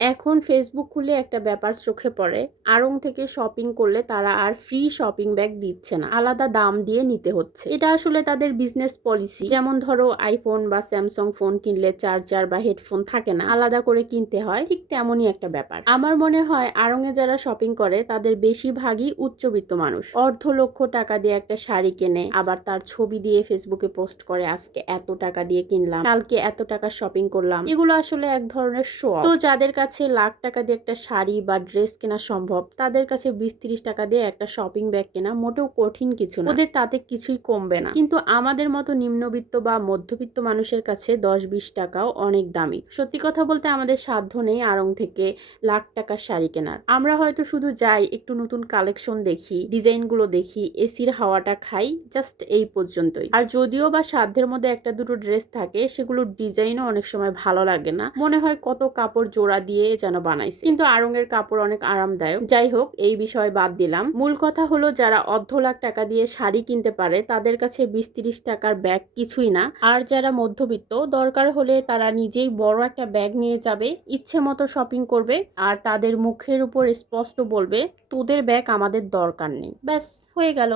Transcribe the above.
এখন ফেসবুক খুলে একটা ব্যাপার চোখে পড়ে, আড়ং থেকে শপিং করলে তারা আর ফ্রি শপিং ব্যাগ দিচ্ছে না, আলাদা দাম দিয়ে নিতে হচ্ছে। এটা আসলে তাদের বিজনেস পলিসি। যেমন ধরো আইফোন বা স্যামসাং ফোন কিনলে চার্জার বা হেডফোন থাকে না, আলাদা করে কিনতে হয়, ঠিক তেমনই একটা ব্যাপার। আমার মনে হয় আড়ংয়ে যারা শপিং করে তাদের বেশিরভাগই উচ্চবিত্ত মানুষ। অর্ধ লক্ষ টাকা দিয়ে একটা শাড়ি কেনে, আবার তার ছবি দিয়ে ফেসবুকে পোস্ট করে আজকে এত টাকা দিয়ে কিনলাম, কালকে এত টাকা শপিং করলাম। এগুলো আসলে এক ধরনের শো অফ। তো যাদের কাছে লাখ টাকা দিয়ে একটা শাড়ি বা ড্রেস কেনা সম্ভব, তাদের কাছে 20-30 টাকা দিয়ে একটা শপিং ব্যাগ কেনা মোটেও কঠিন কিছু না, ওদের তাতে কিছুই কমবে না। কিন্তু আমাদের মতো নিম্নবিত্ত বা মধ্যবিত্ত মানুষের কাছে 10-20 টাকাও অনেক দামি। সত্যি কথা বলতে আমাদের সাধ্য নেই আড়ং থেকে লাখ টাকার শাড়ি কেনার। আমরা হয়তো শুধু যাই, একটু নতুন কালেকশন দেখি, ডিজাইনগুলো দেখি, এসির হাওয়াটা খাই, জাস্ট এই পর্যন্তই। আর যদিও বা সাধ্যের মধ্যে একটা দুটো ড্রেস থাকে, সেগুলোর ডিজাইনও অনেক সময় ভালো লাগে না, মনে হয় কত কাপড় জোড়া দিয়ে যেন বানাইছে। কিন্তু আড়ংয়ের কাপড় অনেক আরামদায়ক। যাই হোক, এই বিষয়ে বাদ দিলাম। মূল কথা হলো যারা অর্ধ লাখ টাকা দিয়ে শাড়ি কিনতে পারে তাদের কাছে 20-30 টাকার ব্যাগ কিছুই না। আর যারা মধ্যবিত্ত, দরকার হলে তারা নিজেই বড় একটা ব্যাগ নিয়ে যাবে, ইচ্ছে মতো শপিং করবে, আর তাদের মুখের উপর স্পষ্ট বলবে তোদের ব্যাগ আমাদের দরকার নেই। ব্যাস, হয়ে গেল।